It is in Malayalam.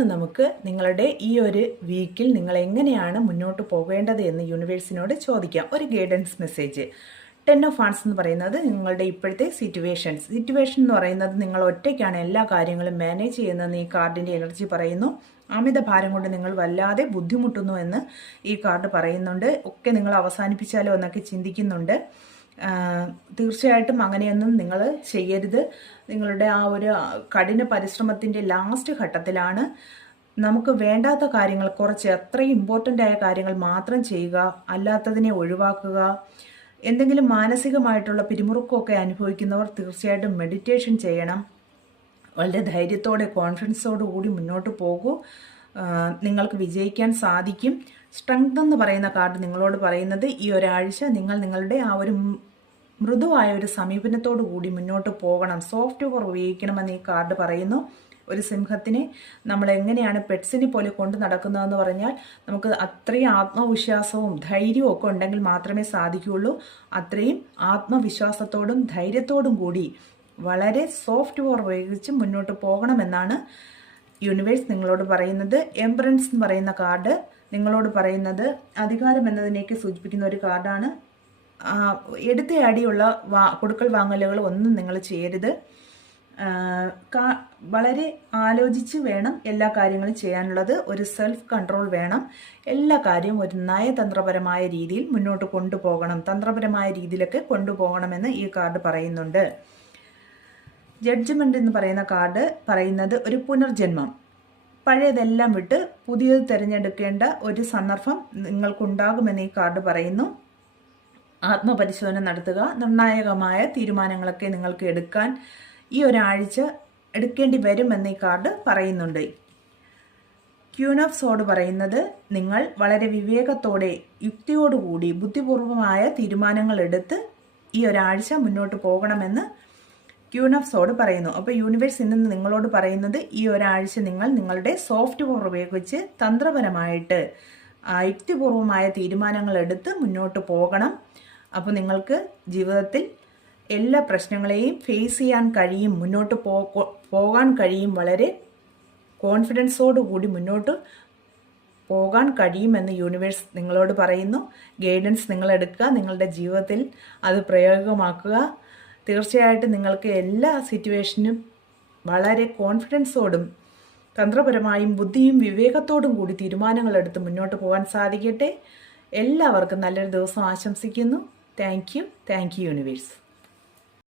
ഇന്ന് നമുക്ക് നിങ്ങളുടെ ഈ ഒരു വീക്കിൽ നിങ്ങൾ എങ്ങനെയാണ് മുന്നോട്ട് പോകേണ്ടത് എന്ന് യൂണിവേഴ്സിനോട് ചോദിക്കാം. ഒരു guidance message ten of fans എന്ന് പറയുന്നത് നിങ്ങളുടെ ഇപ്പോഴത്തെ സിറ്റുവേഷൻ സിറ്റുവേഷൻ എന്ന് പറയുന്നത് നിങ്ങൾ ഒറ്റയ്ക്കാണ് എല്ലാ കാര്യങ്ങളും മാനേജ് ചെയ്യുന്നതെന്ന് ഈ കാർഡിന്റെ എനർജി പറയുന്നു. അമിത ഭാരം കൊണ്ട് നിങ്ങൾ വല്ലാതെ ബുദ്ധിമുട്ടുന്നു എന്ന് ഈ കാർഡ് പറയുന്നുണ്ട്. ഒക്കെ നിങ്ങൾ അവസാനിപ്പിച്ചാലോ എന്നൊക്കെ ചിന്തിക്കുന്നുണ്ട്. തീർച്ചയായിട്ടും അങ്ങനെയൊന്നും നിങ്ങൾ ചെയ്യരുത്. നിങ്ങളുടെ ആ ഒരു കഠിന പരിശ്രമത്തിന്റെ ലാസ്റ്റ് ഘട്ടത്തിലാണ്. നമുക്ക് വേണ്ടാത്ത കാര്യങ്ങൾ കുറച്ച് അത്രയും ഇമ്പോർട്ടന്റ് ആയ കാര്യങ്ങൾ മാത്രം ചെയ്യുക അല്ലാത്തതിനെ ഒഴിവാക്കുക എന്തെങ്കിലും മാനസികമായിട്ടുള്ള പിരിമുറുക്കമൊക്കെ അനുഭവിക്കുന്നവർ തീർച്ചയായിട്ടും മെഡിറ്റേഷൻ ചെയ്യണം. വളരെ ധൈര്യത്തോടെ കോൺഫിഡൻസോടു കൂടി മുന്നോട്ട് പോകൂ. നിങ്ങൾക്ക് വിജയിക്കാൻ സാധിക്കും. സ്ട്രെങ്ത് എന്ന് പറയുന്ന കാർഡ് നിങ്ങളോട് പറയുന്നത് ഈ ഒരാഴ്ച നിങ്ങൾ നിങ്ങളുടെ ആ ഒരു മൃദുവായ ഒരു സമീപനത്തോടു കൂടി മുന്നോട്ട് പോകണം. സോഫ്റ്റ് പവർ ഉപയോഗിക്കണമെന്ന് ഈ കാർഡ് പറയുന്നു. ഒരു സിംഹത്തിനെ നമ്മൾ എങ്ങനെയാണ് പെറ്റ്സിനെ പോലെ കൊണ്ട് നടക്കുന്നതെന്ന് പറഞ്ഞാൽ നമുക്ക് അത്രയും ആത്മവിശ്വാസവും ധൈര്യവും ഒക്കെ ഉണ്ടെങ്കിൽ മാത്രമേ സാധിക്കുകയുള്ളൂ. അത്രയും ആത്മവിശ്വാസത്തോടും ധൈര്യത്തോടും കൂടി വളരെ സോഫ്റ്റ് വെയർ ഉപയോഗിച്ച് മുന്നോട്ട് പോകണമെന്നാണ് യൂണിവേഴ്സ് നിങ്ങളോട് പറയുന്നത്. എംബ്രൻസ് എന്ന് പറയുന്ന കാർഡ് നിങ്ങളോട് പറയുന്നത്. അധികാരം എന്നതിനേക്ക് സൂചിപ്പിക്കുന്ന ഒരു കാർഡാണ്. എടുത്തയാടിയുള്ള വാ കൊടുക്കൽ വാങ്ങലുകൾ ഒന്നും നിങ്ങൾ ചെയ്യരുത്. വളരെ ആലോചിച്ച് വേണം എല്ലാ കാര്യങ്ങളും ചെയ്യാനുള്ളത്. ഒരു സെൽഫ് കൺട്രോൾ വേണം. എല്ലാ കാര്യവും ഒരു നയതന്ത്രപരമായ രീതിയിൽ മുന്നോട്ട് കൊണ്ടുപോകണം. തന്ത്രപരമായ രീതിയിലൊക്കെ കൊണ്ടുപോകണമെന്ന് ഈ കാർഡ് പറയുന്നുണ്ട്. ജഡ്ജ്മെന്റ് എന്ന് പറയുന്ന കാർഡ് പറയുന്നത് ഒരു പുനർജന്മം. പഴയതെല്ലാം വിട്ട് പുതിയത് തിരഞ്ഞെടുക്കേണ്ട ഒരു സന്ദർഭം നിങ്ങൾക്കുണ്ടാകുമെന്ന് ഈ കാർഡ് പറയുന്നു. ആത്മപരിശോധന നടത്തുക നിർണായകമായ തീരുമാനങ്ങളൊക്കെ നിങ്ങൾക്ക് എടുക്കാൻ ഈ ഒരാഴ്ച എടുക്കേണ്ടി വരുമെന്ന് ഈ കാർഡ് പറയുന്നുണ്ട്. ക്യൂൺ ഓഫ് സോഡ് പറയുന്നത് നിങ്ങൾ വളരെ വിവേകത്തോടെ യുക്തിയോടുകൂടി ബുദ്ധിപൂർവമായ തീരുമാനങ്ങൾ എടുത്ത് ഈ ഒരാഴ്ച മുന്നോട്ട് പോകണമെന്ന് ക്യൂൺ ഓഫ് സോഡ് പറയുന്നു. അപ്പോൾ യൂണിവേഴ്സ് ഇന്ന് നിങ്ങളോട് പറയുന്നത് ഈ ഒരാഴ്ച നിങ്ങൾ നിങ്ങളുടെ സോഫ്റ്റ് പവർ ഉപയോഗിച്ച് തന്ത്രപരമായിട്ട് യുക്തിപൂർവമായ തീരുമാനങ്ങൾ എടുത്ത് മുന്നോട്ട് പോകണം. അപ്പോൾ നിങ്ങൾക്ക് ജീവിതത്തിൽ എല്ലാ പ്രശ്നങ്ങളെയും ഫേസ് ചെയ്യാൻ കഴിയും മുന്നോട്ട് പോകാൻ കഴിയും വളരെ കോൺഫിഡൻസോടു കൂടി മുന്നോട്ട് പോകാൻ കഴിയുമെന്ന് യൂണിവേഴ്സ് നിങ്ങളോട് പറയുന്നു. ഗൈഡൻസ് നിങ്ങൾ എടുക്കുക നിങ്ങളുടെ ജീവിതത്തിൽ അത് പ്രയോഗമാക്കുക. തീർച്ചയായിട്ടും നിങ്ങൾക്ക് എല്ലാ സിറ്റുവേഷനും വളരെ കോൺഫിഡൻസോടും തന്ത്രപരമായും ബുദ്ധിയും വിവേകത്തോടും കൂടി തീരുമാനങ്ങളെടുത്ത് മുന്നോട്ട് പോകാൻ സാധിക്കട്ടെ. എല്ലാവർക്കും നല്ലൊരു ദിവസം ആശംസിക്കുന്നു. thank you thank you universe